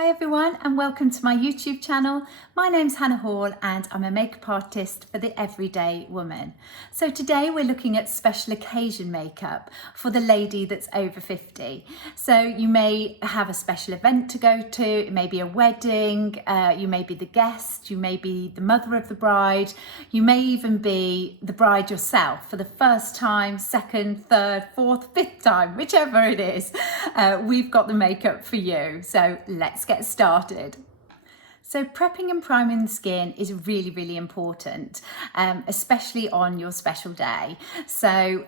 Hi everyone and welcome to my YouTube channel. My name's Hannah Hall and I'm a makeup artist for the everyday woman. So today we're looking at special occasion makeup for the lady that's over 50. So you may have a special event to go to, it may be a wedding, you may be the guest, you may be the mother of the bride, you may even be the bride yourself for the first time, second, third, fourth, fifth time, whichever it is. We've got the makeup for you. So let's get started. So prepping and priming the skin is really important, especially on your special day. So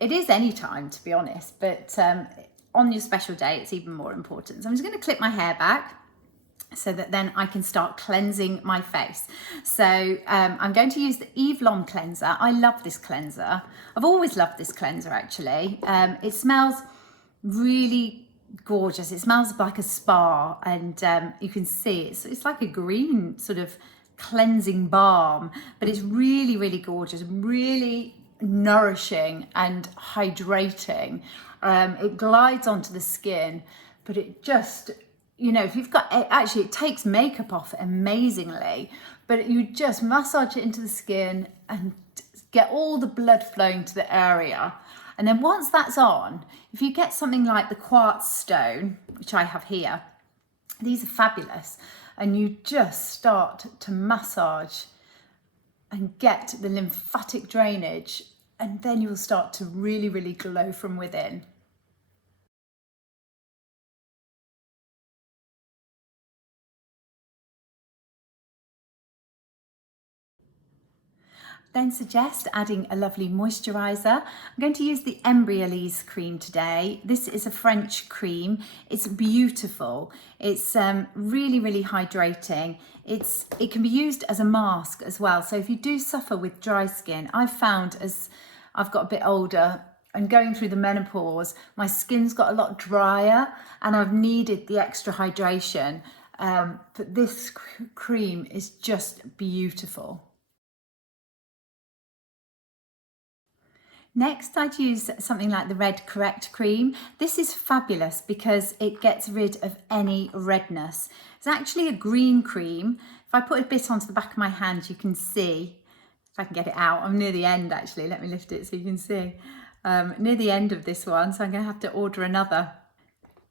it is any time, to be honest, but on your special day it's even more important. So I'm just going to clip my hair back so that then I can start cleansing my face. So I'm going to use the Eve Lom cleanser. I love this cleanser. I've always loved this cleanser actually. It smells really gorgeous. It smells like a spa, and you can see it's like a green sort of cleansing balm, but it's really gorgeous, really nourishing and hydrating. It glides onto the skin, but it just, you know, if you've got, actually it takes makeup off amazingly, but you just massage it into the skin and get all the blood flowing to the area. And then once that's on, if you get something like the quartz stone, which I have here, these are fabulous. And you just start to massage and get the lymphatic drainage, and then you will start to really glow from within. Then suggest adding a lovely moisturiser. I'm going to use the Embryolisse cream today. This is a French cream. It's beautiful. It's really hydrating. It can be used as a mask as well. So if you do suffer with dry skin, I've found as I've got a bit older and going through the menopause, my skin's got a lot drier and I've needed the extra hydration. But this cream is just beautiful. Next, I'd use something like the Red Correct cream. This is fabulous because it gets rid of any redness. It's actually a green cream. If I put a bit onto the back of my hand, you can see, if I can get it out, I'm near the end actually, let me lift it so you can see. Near the end of this one, so I'm gonna have to order another.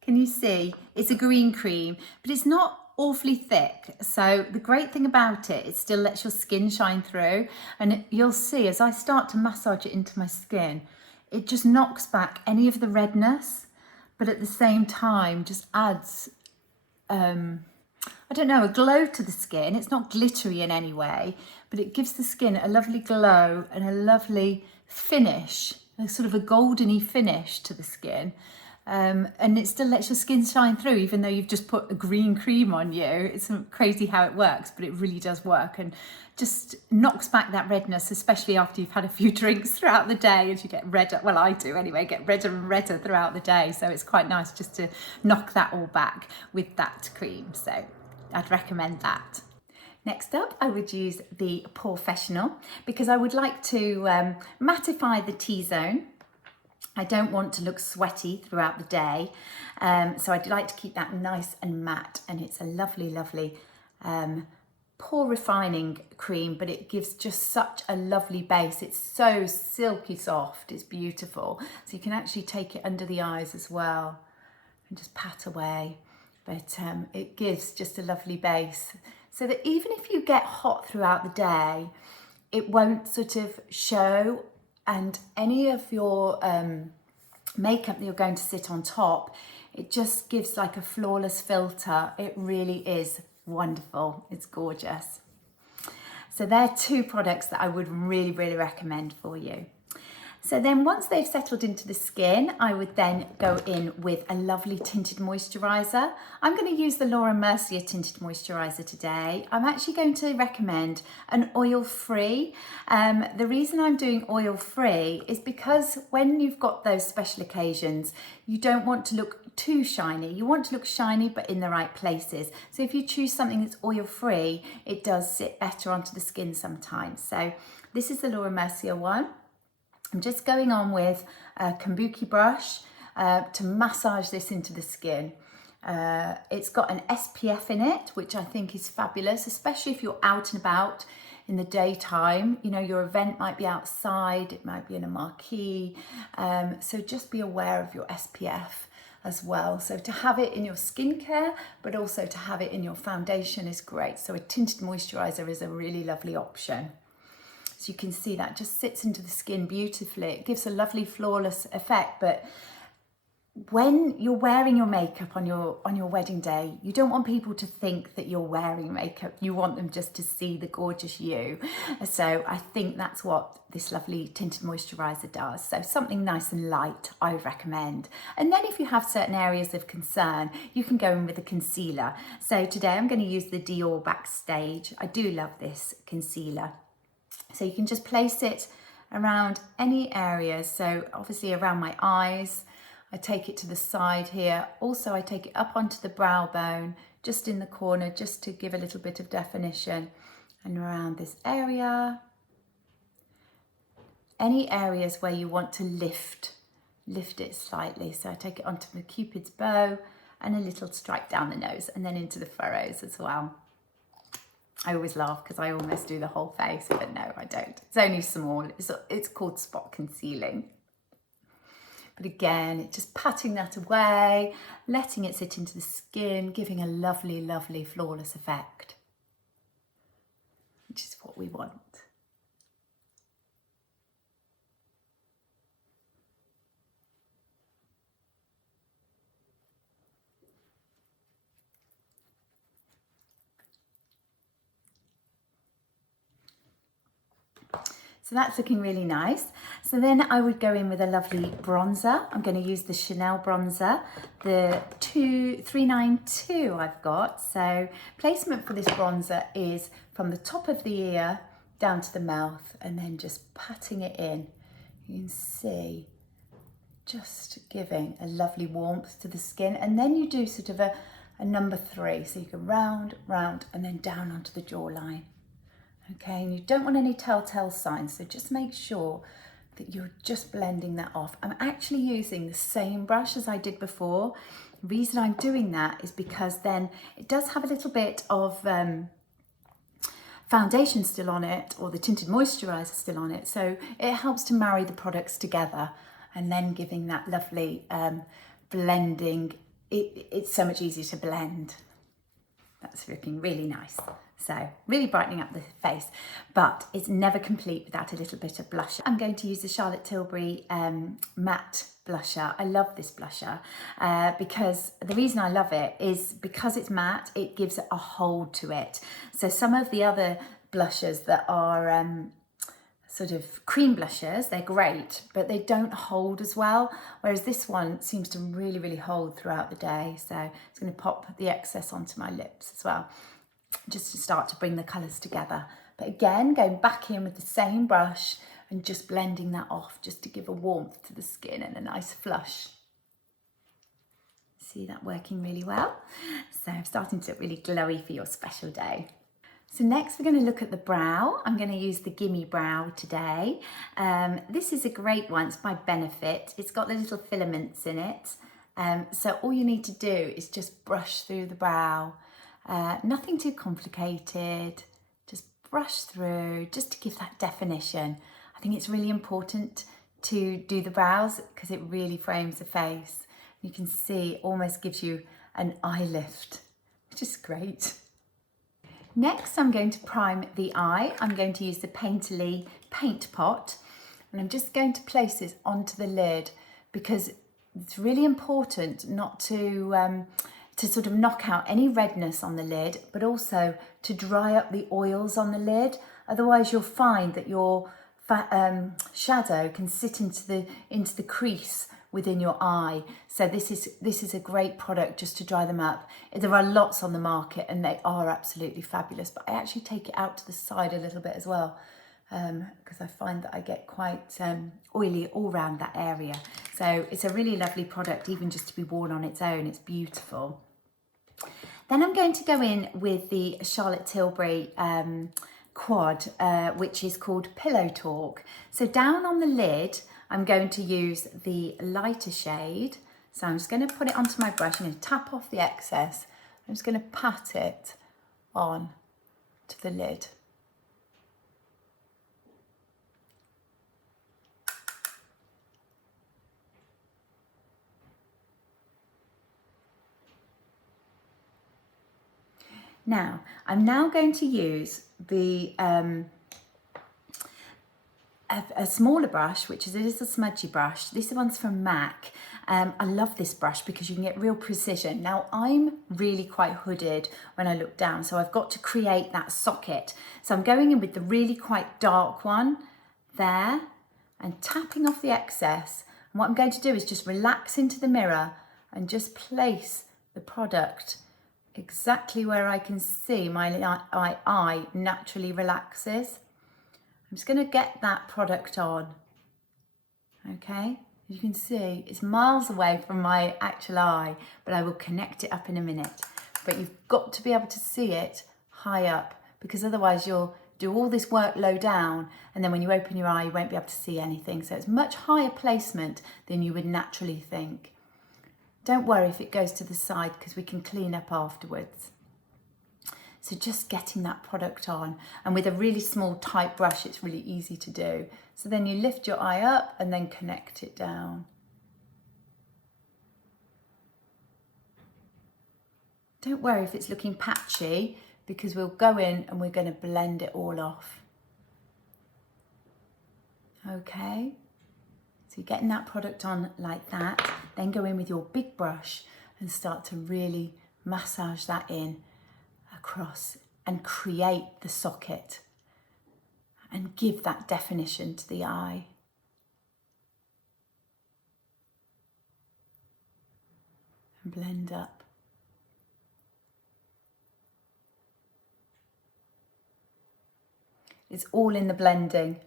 Can you see? It's a green cream, but it's not awfully thick. So the great thing about it, it still lets your skin shine through, and you'll see as I start to massage it into my skin, it just knocks back any of the redness, but at the same time just adds, I don't know, a glow to the skin. It's not glittery in any way, but it gives the skin a lovely glow and a lovely finish, a sort of a goldeny finish to the skin. And it still lets your skin shine through even though you've just put a green cream on you. It's crazy how it works, but it really does work and just knocks back that redness, especially after you've had a few drinks throughout the day and you get redder. Well, I do anyway, get redder and redder throughout the day. So it's quite nice just to knock that all back with that cream. So I'd recommend that. Next up, I would use the Professional because I would like to mattify the T-zone. I don't want to look sweaty throughout the day, so I'd like to keep that nice and matte, and it's a lovely pore refining cream, but it gives just such a lovely base. It's so silky soft, it's beautiful. So you can actually take it under the eyes as well and just pat away, but it gives just a lovely base so that even if you get hot throughout the day, it won't sort of show, and any of your makeup that you're going to sit on top, it just gives like a flawless filter. It really is wonderful. It's gorgeous. So they're two products that I would really recommend for you. So then once they've settled into the skin, I would then go in with a lovely tinted moisturiser. I'm going to use the Laura Mercier tinted moisturiser today. I'm actually going to recommend an oil-free. The reason I'm doing oil-free is because when you've got those special occasions, you don't want to look too shiny. You want to look shiny but in the right places. So if you choose something that's oil-free, it does sit better onto the skin sometimes. So this is the Laura Mercier one. I'm just going on with a kabuki brush to massage this into the skin. It's got an SPF in it, which I think is fabulous, especially if you're out and about in the daytime. You know, your event might be outside, it might be in a marquee. So just be aware of your SPF as well. So to have it in your skincare, but also to have it in your foundation is great. So a tinted moisturizer is a really lovely option. So you can see that just sits into the skin beautifully. It gives a lovely flawless effect, but when you're wearing your makeup on your wedding day, you don't want people to think that you're wearing makeup. You want them just to see the gorgeous you. So I think that's what this lovely tinted moisturizer does. So something nice and light, I would recommend. And then if you have certain areas of concern, you can go in with a concealer. So today I'm going to use the Dior Backstage. I do love this concealer. So you can just place it around any areas. So obviously around my eyes, I take it to the side here. Also, I take it up onto the brow bone, just in the corner, just to give a little bit of definition. And around this area. Any areas where you want to lift it slightly. So I take it onto the Cupid's bow and a little strike down the nose and then into the furrows as well. I always laugh because I almost do the whole face, but no, I don't. It's only small. It's called spot concealing. But again, just patting that away, letting it sit into the skin, giving a lovely, lovely flawless effect, which is what we want. So that's looking really nice. So then I would go in with a lovely bronzer. I'm going to use the Chanel bronzer, the 392 I've got. So placement for this bronzer is from the top of the ear down to the mouth and then just patting it in. You can see just giving a lovely warmth to the skin. And then you do sort of a number 3. So you can round, round, and then down onto the jawline. Okay, and you don't want any telltale signs, so just make sure that you're just blending that off. I'm actually using the same brush as I did before. The reason I'm doing that is because then it does have a little bit of foundation still on it, or the tinted moisturizer still on it, so it helps to marry the products together and then giving that lovely blending. It's so much easier to blend. That's looking really nice. So really brightening up the face, but it's never complete without a little bit of blusher. I'm going to use the Charlotte Tilbury matte blusher. I love this blusher because the reason I love it is because it's matte, it gives a hold to it. So some of the other blushers that are sort of cream blushers, they're great, but they don't hold as well. Whereas this one seems to really, really hold throughout the day. So it's going to pop the excess onto my lips as well, just to start to bring the colours together. But again, going back in with the same brush and just blending that off, just to give a warmth to the skin and a nice flush. See that working really well? So I'm starting to look really glowy for your special day. So next we're going to look at the brow. I'm going to use the Gimme Brow today. This is a great one, it's by Benefit. It's got the little filaments in it. So all you need to do is just brush through the brow. Nothing too complicated, just brush through, just to give that definition. I think it's really important to do the brows because it really frames the face. You can see it almost gives you an eye lift, which is great. Next, I'm going to prime the eye. I'm going to use the Painterly Paint Pot, and I'm just going to place this onto the lid because it's really important not to sort of knock out any redness on the lid, but also to dry up the oils on the lid. Otherwise, you'll find that your shadow can sit into the crease within your eye. So this is a great product just to dry them up. There are lots on the market and they are absolutely fabulous, but I actually take it out to the side a little bit as well because I find that I get quite oily all around that area. So it's a really lovely product, even just to be worn on its own. It's beautiful. Then I'm going to go in with the Charlotte Tilbury quad, which is called Pillow Talk. So down on the lid, I'm going to use the lighter shade. So I'm just going to put it onto my brush. I'm going to tap off the excess. I'm just going to pat it on to the lid. Now, I'm now going to use the a smaller brush, which is a little smudgy brush. This one's from MAC. I love this brush because you can get real precision. Now, I'm really quite hooded when I look down, so I've got to create that socket. So I'm going in with the really quite dark one there and tapping off the excess. And what I'm going to do is just relax into the mirror and just place the product exactly where I can see my eye naturally relaxes. I'm just going to get that product on. Okay, you can see it's miles away from my actual eye, but I will connect it up in a minute. But you've got to be able to see it high up, because otherwise you'll do all this work low down, and then when you open your eye you won't be able to see anything. So it's much higher placement than you would naturally think. Don't worry if it goes to the side, because we can clean up afterwards. So just getting that product on, and with a really small tight brush it's really easy to do. So then you lift your eye up and then connect it down. Don't worry if it's looking patchy, because we'll go in and we're going to blend it all off. Okay, so you're getting that product on like that, then go in with your big brush and start to really massage that in across and create the socket and give that definition to the eye. And blend up. It's all in the blending.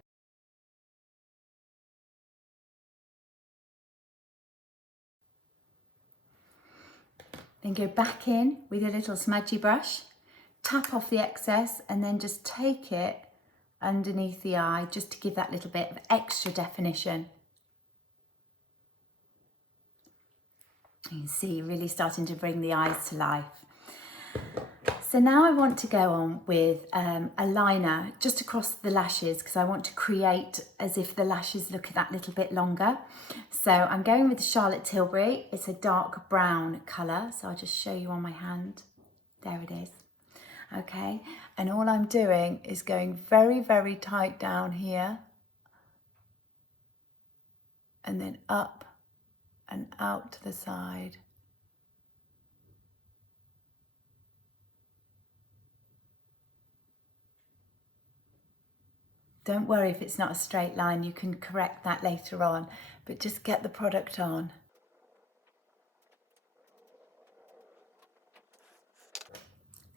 Then go back in with a little smudgy brush, tap off the excess, and then just take it underneath the eye just to give that little bit of extra definition. You can see really starting to bring the eyes to life. So now I want to go on with a liner just across the lashes, because I want to create as if the lashes look that little bit longer. So I'm going with the Charlotte Tilbury. It's a dark brown colour, so I'll just show you on my hand. There it is. Okay, and all I'm doing is going very, very tight down here, and then up and out to the side. Don't worry if it's not a straight line, you can correct that later on, but just get the product on.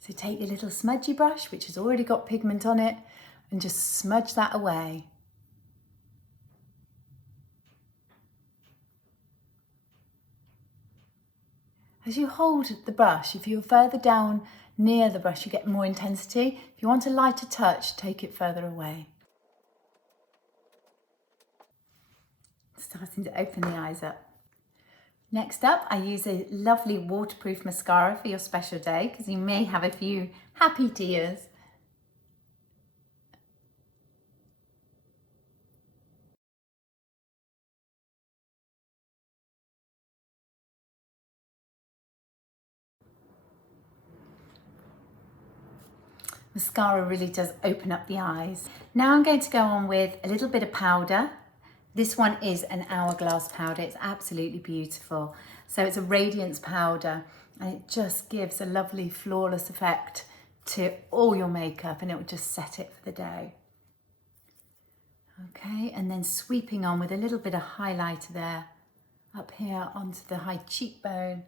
So take your little smudgy brush, which has already got pigment on it, and just smudge that away. As you hold the brush, if you're further down near the brush, you get more intensity. If you want a lighter touch, take it further away. Starting to open the eyes up. Next up, I use a lovely waterproof mascara for your special day, because you may have a few happy tears. Mascara really does open up the eyes. Now I'm going to go on with a little bit of powder. This one is an Hourglass powder. It's absolutely beautiful. So it's a radiance powder, and it just gives a lovely flawless effect to all your makeup, and it will just set it for the day. Okay, and then sweeping on with a little bit of highlighter there, up here onto the high cheekbone,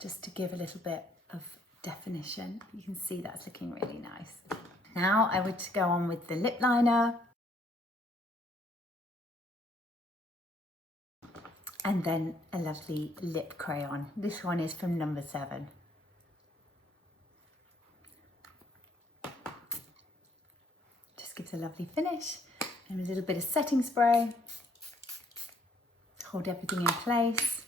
just to give a little bit of definition. You can see that's looking really nice. Now I would go on with the lip liner, and then a lovely lip crayon. This one is from number 7. Just gives a lovely finish, and a little bit of setting spray. Hold everything in place.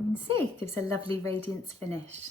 You can see it gives a lovely radiance finish.